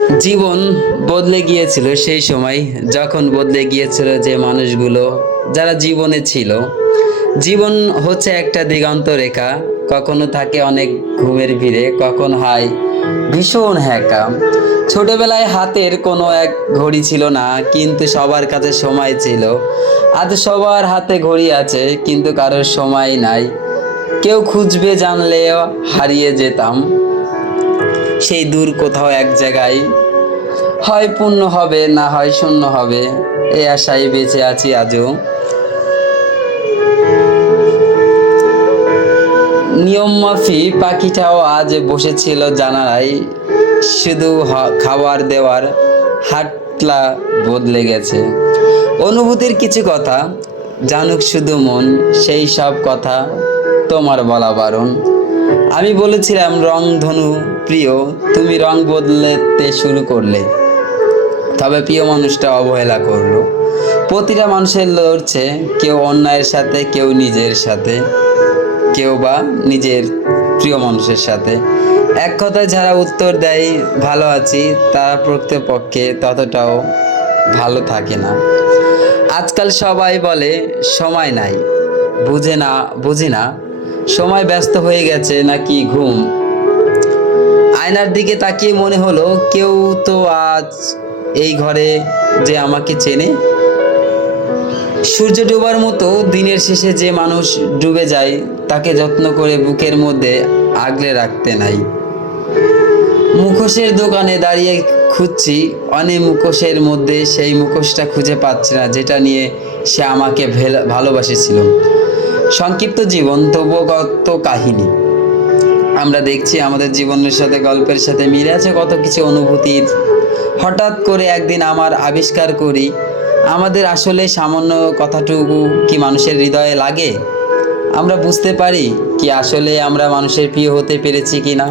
জীবন বদলে গিয়েছিল সেই সময়, যখন বদলে গিয়েছিল যে মানুষগুলো যারা জীবনে ছিল। জীবন হচ্ছে একটা দিগন্ত রেখা, কখনো থাকে অনেক ঘুমের ভিড়ে, কখনো হয় ভীষণ হ্যাকা। ছোটবেলায় হাতের কোনো এক ঘড়ি ছিল না, কিন্তু সবার কাছে সময় ছিল। আজ সবার হাতে ঘড়ি আছে, কিন্তু কারোর সময় নাই। কেউ খুঁজবে জানলেও হারিয়ে যেতাম সেই দূর কোথাও এক জায়গায়। হয় পূর্ণ হবে, না হয় শূন্য হবে, এই আশায় বেঁচে আছি আজও। নিয়ম মাফি পাখিটাও আজ বসেছিল জানালায়, শুধু খাবার দেওয়ার হাটলা বদলে গেছে। অনুভূতির কিছু কথা জানুক শুধু মন, সেই সব কথা তোমার বলা বারণ। আমি বলেছিলাম রং ধনু প্রিয়, তুমি রং বদলাতে শুরু করলে, তবে প্রিয় মানুষটা অবহেলা করলো। প্রতিটা মানুষের লড়ছে, কেউ অন্যায়ের সাথে, কেউ নিজের সাথে, কেউ বা নিজের প্রিয় মানুষের সাথে। এক কথায় যারা উত্তর দেয় ভালো আছি, তারা প্রকৃতপক্ষে ততটাও ভালো থাকে না। আজকাল সবাই বলে সময় নাই, বুঝি না সময় ব্যস্ত হয়ে গেছে নাকি ঘুম। আয়নার দিকে তাকিয়ে মনে হলো কেউ তো আজ এই ঘরে যে আমাকে চেনে। সূর্য ডোবার মতো দিনের শেষে যে মানুষ ডুবে যায়, তাকে যত্ন করে বুকের মধ্যে আগলে রাখতে নাই। মুখোশের দোকানে দাঁড়িয়ে খুঁজছি অনেক মুখোশের মধ্যে সেই মুখোশটা খুঁজে পাচ্ছি না, যেটা নিয়ে সে আমাকে ভালোবাসেছিল। সংক্ষিপ্ত জীবন, তবুও কত কাহিনী। আমরা দেখছি আমাদের জীবনের সাথে, গল্পের সাথে মিলে আছে কত কিছু অনুভূতির। হঠাৎ করে একদিন আমার আবিষ্কার করি, আমাদের আসলে সামান্য কথাটুকু কি মানুষের হৃদয়ে লাগে। আমরা বুঝতে পারি কি আসলে আমরা মানুষের প্রিয় হতে পেরেছি কি না।